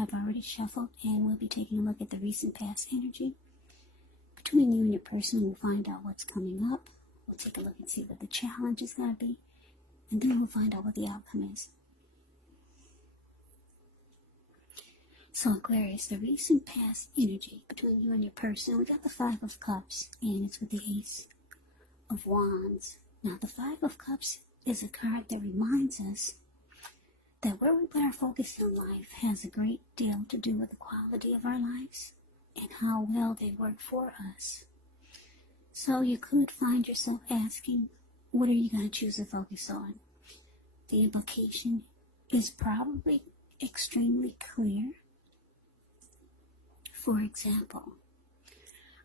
I've already shuffled, and we'll be taking a look at the recent past energy between you and your person. We'll find out what's coming up. We'll take a look and see what the challenge is going to be, and then we'll find out what the outcome is. So Aquarius, the recent past energy between you and your person, we got the Five of Cups, and it's with the Ace of Wands. Now, the Five of Cups is a card that reminds us that where we put our focus in life has a great deal to do with the quality of our lives and how well they work for us. So you could find yourself asking, what are you going to choose to focus on? The implication is probably extremely clear. For example,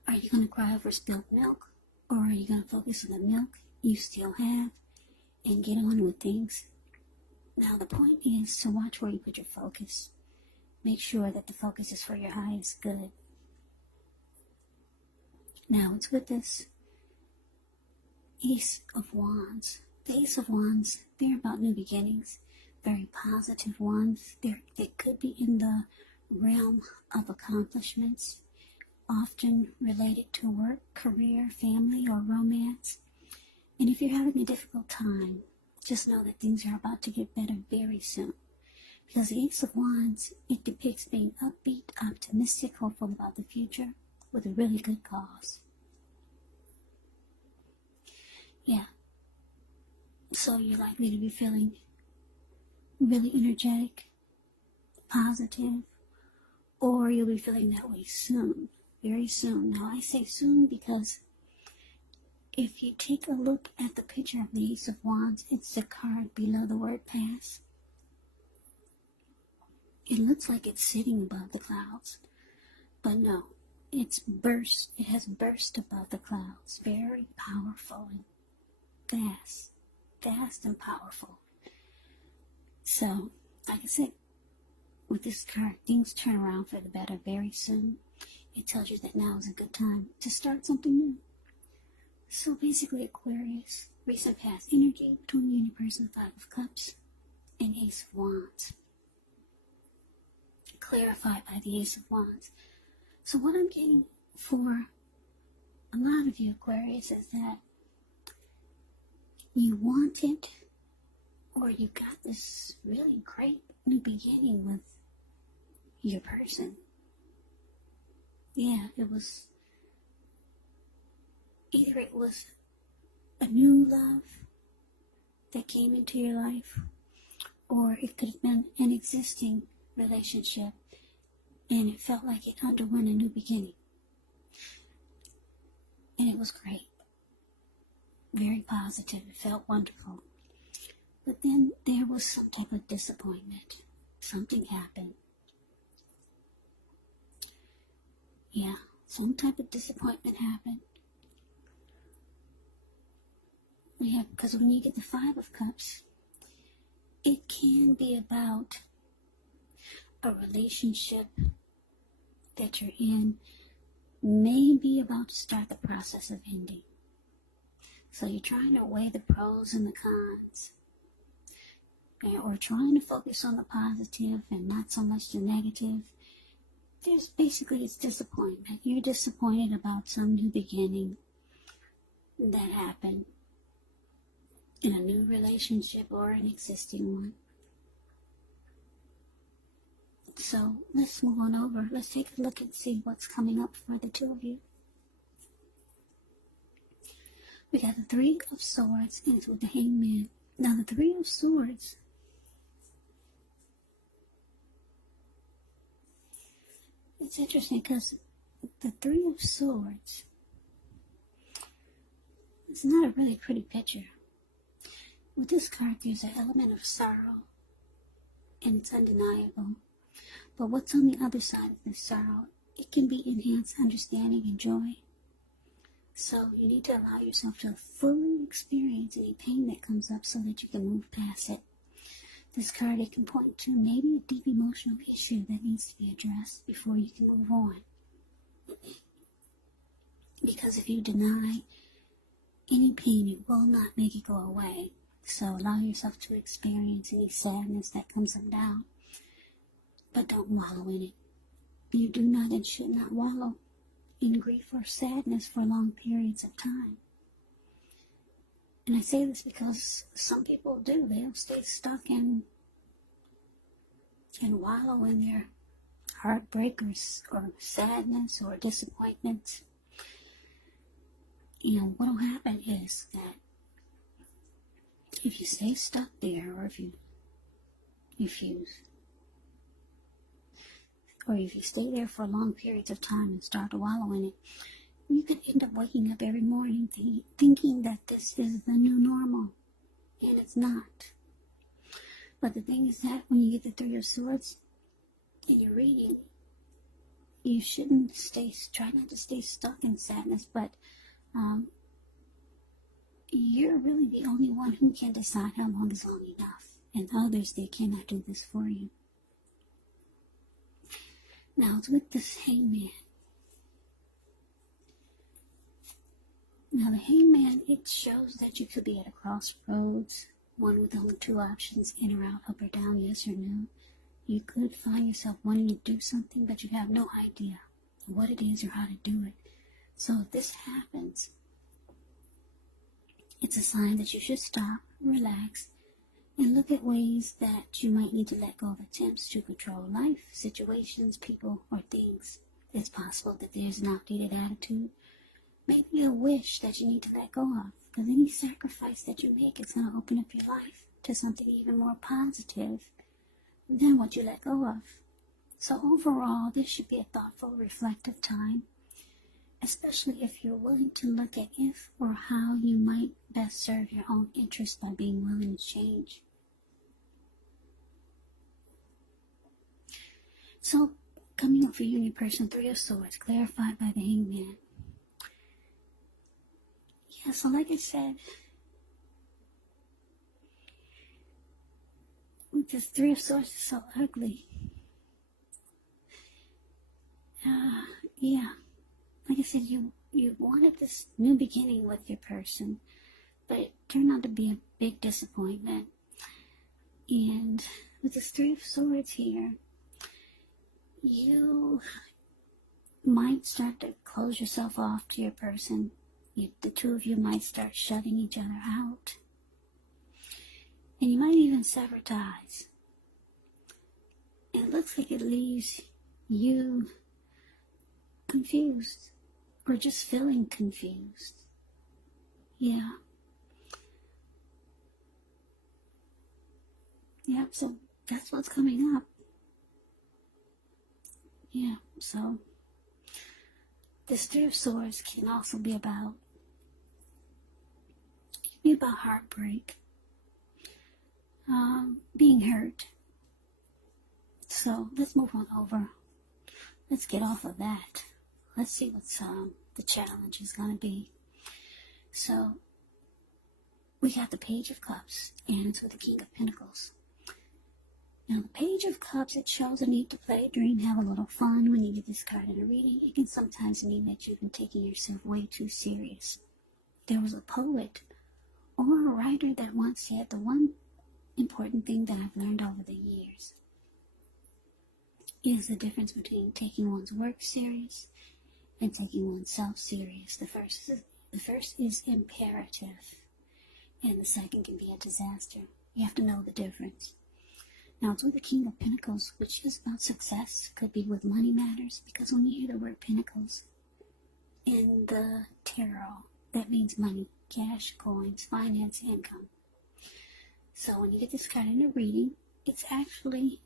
are you going to cry over spilled milk, or are you going to focus on the milk you still have and get on with things? Now, the point is to watch where you put your focus. Make sure that the focus is for your highest good. Now, it's with this Ace of Wands. The Ace of Wands, they're about new beginnings, very positive ones. They could be in the realm of accomplishments, often related to work, career, family, or romance. And if you're having a difficult time, just know that things are about to get better very soon. Because the Ace of Wands, it depicts being upbeat, optimistic, hopeful about the future with a really good cause. Yeah. So you're likely to be feeling really energetic, positive, or you'll be feeling that way soon, very soon. Now, I say soon because if you take a look at the picture of the Ace of Wands, it's the card below the word pass. It looks like it's sitting above the clouds, but no, it has burst above the clouds. Very powerful and fast and powerful. So, like I said, with this card, things turn around for the better very soon. It tells you that now is a good time to start something new. So basically, Aquarius, recent past energy between you and your person, Five of Cups and Ace of Wands. Clarified by the Ace of Wands. So what I'm getting for a lot of you, Aquarius, is that you want it, or you got this really great new beginning with your person. Yeah, it was a new love that came into your life, or it could have been an existing relationship and it felt like it underwent a new beginning. And it was great. Very positive. It felt wonderful. But then there was some type of disappointment. Something happened. Yeah, some type of disappointment happened. Yeah, because when you get the Five of Cups, it can be about a relationship that you're in, may be about to start the process of ending. So you're trying to weigh the pros and the cons, or trying to focus on the positive and not so much the negative. It's disappointment. You're disappointed about some new beginning that happened in a new relationship or an existing one. So let's move on over. Let's take a look and see what's coming up for the two of you. We got the Three of Swords, and it's with the Hangman. Now, the Three of Swords, it's interesting because the Three of Swords, it's not a really pretty picture. With this card, there's an element of sorrow, and it's undeniable. But what's on the other side of this sorrow? It can be enhanced understanding and joy. So you need to allow yourself to fully experience any pain that comes up so that you can move past it. This card, it can point to maybe a deep emotional issue that needs to be addressed before you can move on. Because if you deny any pain, it will not make it go away. So allow yourself to experience any sadness that comes up now. but don't wallow in it. You do not and should not wallow in grief or sadness for long periods of time. And I say this because some people do. They'll stay stuck and wallow in their heartbreak or sadness or disappointment. You know, what'll happen is that if you stay stuck there, or if you stay there for long periods of time and start to wallow in it, you can end up waking up every morning thinking that this is the new normal, and it's not. But the thing is that when you get the Three of Swords and you're reading, you shouldn't try not to stay stuck in sadness, but you're really the only one who can decide how long is long enough, and others, they cannot do this for you. Now, it's with this Hangman. Now, the Hangman, it shows that you could be at a crossroads, one with only two options, in or out, up or down, yes or no. You could find yourself wanting to do something, but you have no idea what it is or how to do it. So if this happens, it's a sign that you should stop, relax, and look at ways that you might need to let go of attempts to control life, situations, people, or things. It's possible that there's an outdated attitude, maybe a wish that you need to let go of, because any sacrifice that you make is going to open up your life to something even more positive than what you let go of. So overall, this should be a thoughtful, reflective time, especially if you're willing to look at if or how you might best serve your own interests by being willing to change. So, coming up for you and your person, Three of Swords, clarified by the Hangman. Yeah, so like I said, this Three of Swords is so ugly. Yeah. Like I said, you wanted this new beginning with your person, but it turned out to be a big disappointment. And with this Three of Swords here, you might start to close yourself off to your person. The two of you might start shutting each other out. And you might even sever ties. And it looks like it leaves you confused, or just feeling confused. Yeah. Yep, so that's what's coming up. Yeah, so this Three of Swords can also be about heartbreak, being hurt. So let's move on over. Let's get off of that. Let's see what's the challenge is going to be. So we got the Page of Cups, and it's with the King of Pentacles. Now, the Page of Cups, it shows a need to play, dream, have a little fun. When you get this card in a reading, it can sometimes mean that you've been taking yourself way too serious. There was a poet or a writer that once said, the one important thing that I've learned over the years is the difference between taking one's work serious and taking oneself serious. The first is imperative, and the second can be a disaster. You have to know the difference. Now, it's with the King of Pentacles, which is about success. Could be with money matters, because when you hear the word Pentacles in the tarot, that means money, cash, coins, finance, income. So when you get this card in a reading, it's actually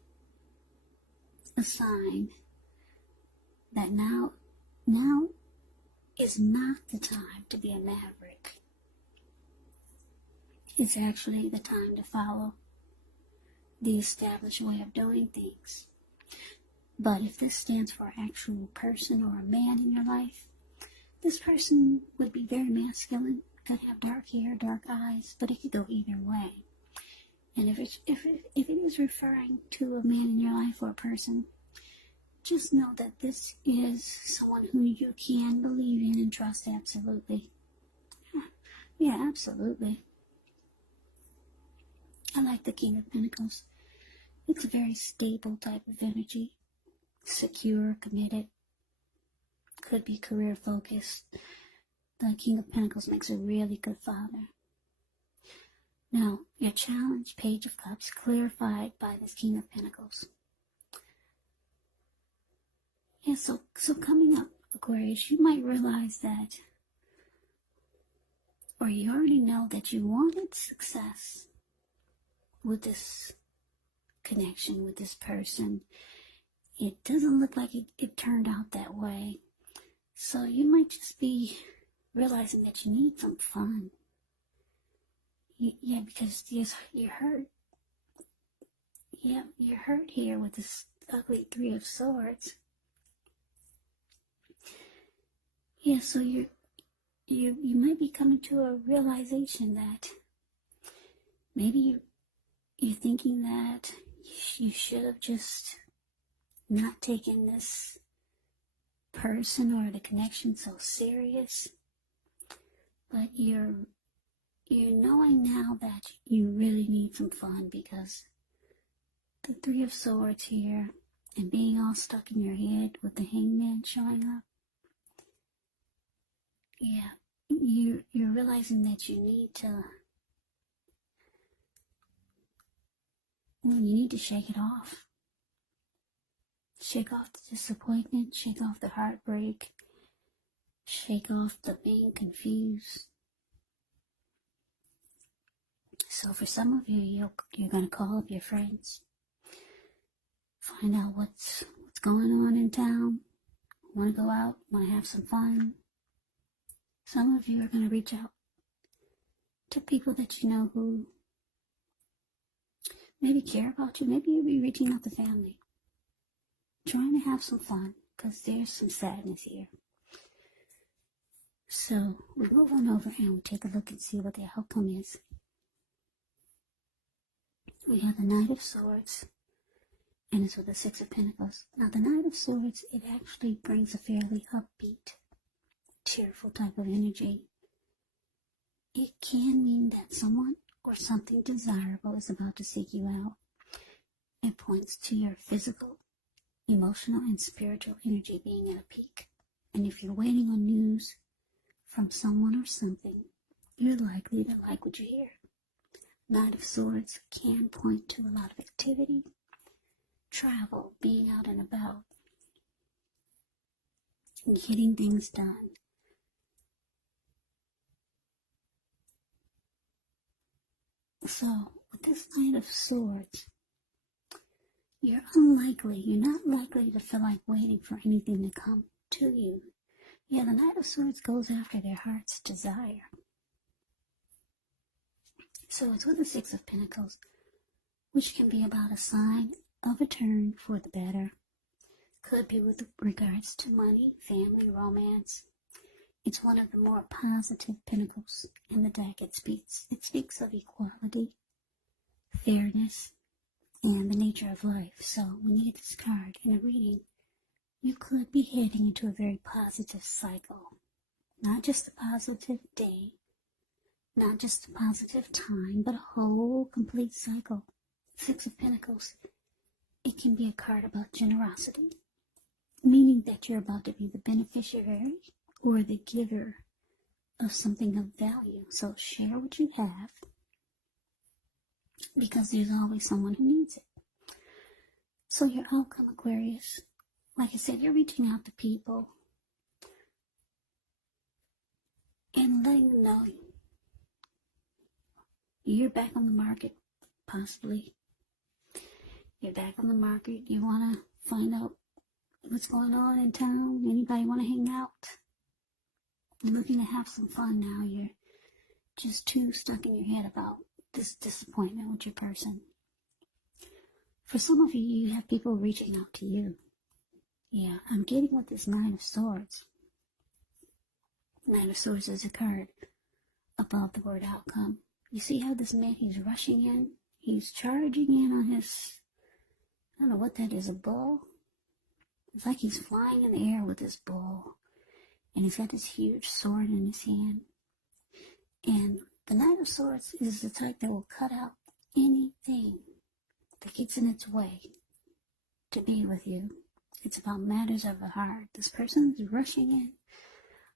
a sign that now is not the time to be a maverick. It's actually the time to follow the established way of doing things. But if this stands for an actual person or a man in your life, this person would be very masculine, could have dark hair, dark eyes, but it could go either way. And if it is referring to a man in your life or a person, just know that this is someone who you can believe in and trust absolutely. Yeah, absolutely. I like the King of Pentacles. It's a very stable type of energy. Secure, committed. Could be career focused. The King of Pentacles makes a really good father. Now, your challenge, Page of Cups, clarified by this King of Pentacles. Yeah, so coming up, Aquarius, you might realize that, or you already know that you wanted success with this connection with this person. It doesn't look like it turned out that way. So you might just be realizing that you need some fun. Yeah, because you're hurt. Yeah, you're hurt here with this ugly Three of Swords. Yeah, so you might be coming to a realization that maybe you're thinking that you should have just not taken this person or the connection so serious. But you're knowing now that you really need some fun, because the Three of Swords here and being all stuck in your head with the Hangman showing up. Yeah, you're realizing that you need to shake it off. Shake off the disappointment, shake off the heartbreak, shake off the being confused. So for some of you, you're going to call up your friends, find out what's going on in town, want to go out, want to have some fun. Some of you are going to reach out to people that you know who maybe care about you. Maybe you'll be reaching out to family, trying to have some fun, because there's some sadness here. So we move on over and we take a look and see what the outcome is. We have the Knight of Swords, and it's with the Six of Pentacles. Now the Knight of Swords, it actually brings a fairly upbeat, cheerful type of energy. It can mean that someone or something desirable is about to seek you out. It points to your physical, emotional, and spiritual energy being at a peak. And if you're waiting on news from someone or something, you're likely to like what you hear. Knight of Swords can point to a lot of activity, travel, being out and about, and getting things done. So, with this Knight of Swords, you're not likely to feel like waiting for anything to come to you. Yeah, the Knight of Swords goes after their heart's desire. So it's with the Six of Pentacles, which can be about a sign of a turn for the better. Could be with regards to money, family, romance. It's one of the more positive pentacles in the deck. It speaks of equality, fairness, and the nature of life. So when you get this card in a reading, you could be heading into a very positive cycle. Not just a positive day, not just a positive time, but a whole complete cycle. Six of Pentacles, it can be a card about generosity, meaning that you're about to be the beneficiary or the giver of something of value. So share what you have, because there's always someone who needs it. So your outcome, Aquarius, like I said, you're reaching out to people and letting them know you're back on the market, possibly. You're back on the market. You want to find out what's going on in town. Anybody want to hang out? You're looking to have some fun now. You're just too stuck in your head about this disappointment with your person. For some of you, you have people reaching out to you. Yeah, I'm getting with this Nine of Swords. Nine of Swords is a card above the word outcome. You see how this man, he's rushing in? He's charging in on his, I don't know what that is, a bull? It's like he's flying in the air with this bull. And he's got this huge sword in his hand. And the Knight of Swords is the type that will cut out anything that gets in its way to be with you. It's about matters of the heart. This person is rushing in.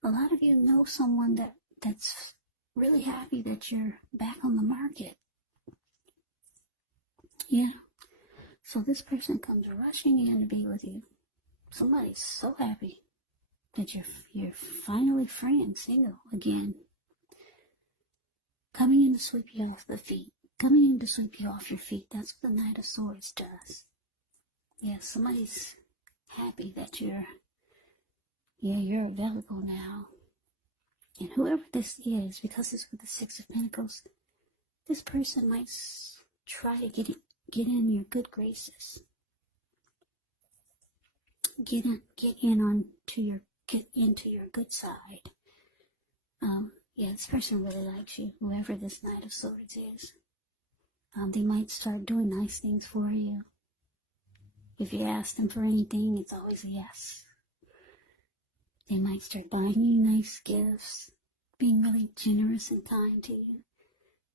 A lot of you know someone that's really happy that you're back on the market. Yeah. So this person comes rushing in to be with you. Somebody's so happy that you're finally free and single again. Coming in to sweep you off the feet. Coming in to sweep you off your feet. That's what the Knight of Swords does. Yeah, somebody's happy that you're available now. And whoever this is, because it's with the Six of Pentacles, this person might try to get in your good graces. Get into your good side. Yeah, this person really likes you, whoever this Knight of Swords is. They might start doing nice things for you. If you ask them for anything, it's always a yes. They might start buying you nice gifts, being really generous and kind to you.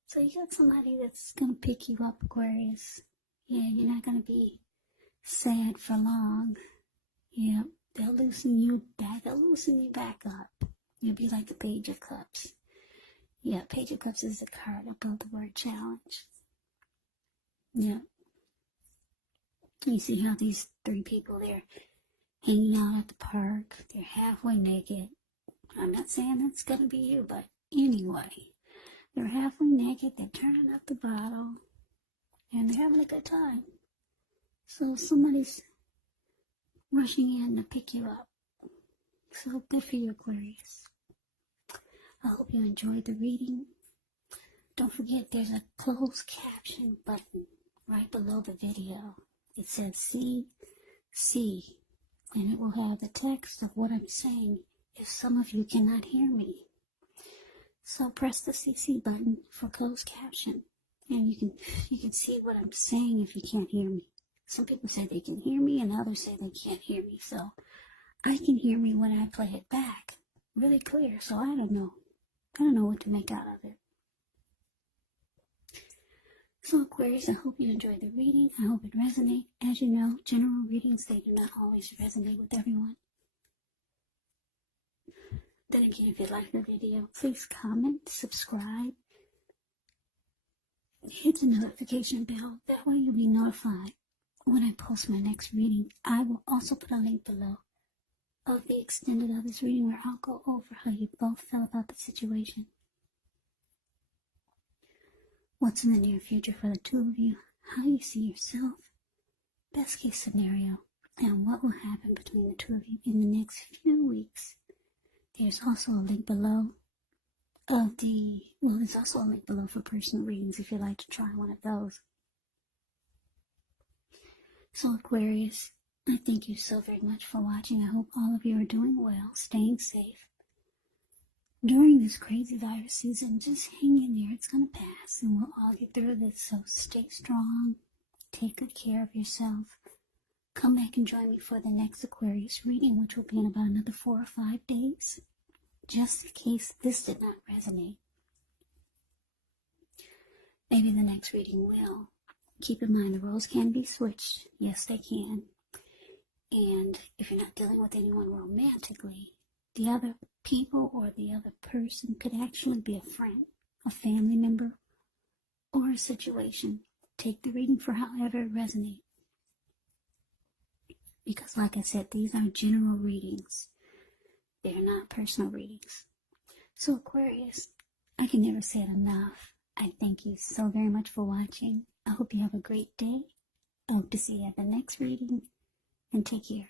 So you got somebody that's going to pick you up, Aquarius. Yeah, you're not going to be sad for long. Yeah, they'll loosen you back up. You'll be like the Page of Cups. Yeah, Page of Cups is the card above the word challenge. Yeah. You see how these three people, they're hanging out at the park. They're halfway naked. I'm not saying that's going to be you, but anyway. They're halfway naked. They're turning up the bottle. And they're having a good time. So somebody's rushing in to pick you up. So good for you, Aquarius. I hope you enjoyed the reading. Don't forget there's a closed caption button right below the video. It says CC, and it will have the text of what I'm saying if some of you cannot hear me. So press the CC button for closed caption, and you can see what I'm saying if you can't hear me. Some people say they can hear me, and others say they can't hear me. So I can hear me when I play it back really clear. So I don't know what to make out of it. So Aquarius, I hope you enjoyed the reading. I hope it resonates. As you know, general readings, they do not always resonate with everyone. Then again, if you like the video, please comment, subscribe, hit the notification bell. That way you'll be notified when I post my next reading. I will also put a link below of the extended of this reading where I'll go over how you both felt about the situation. What's in the near future for the two of you, how you see yourself, best case scenario, and what will happen between the two of you in the next few weeks. There's also a link below there's also a link below for personal readings if you'd like to try one of those. So Aquarius, I thank you so very much for watching. I hope all of you are doing well, staying safe. During this crazy virus season, just hang in there. It's going to pass, and we'll all get through this. So stay strong. Take good care of yourself. Come back and join me for the next Aquarius reading, which will be in about another 4 or 5 days, just in case this did not resonate. Maybe the next reading will. Keep in mind, the roles can be switched. Yes, they can. And if you're not dealing with anyone romantically, the other people or the other person could actually be a friend, a family member, or a situation. Take the reading for however it resonates. Because like I said, these are general readings. They're not personal readings. So Aquarius, I can never say it enough. I thank you so very much for watching. I hope you have a great day. I hope to see you at the next reading. And take care.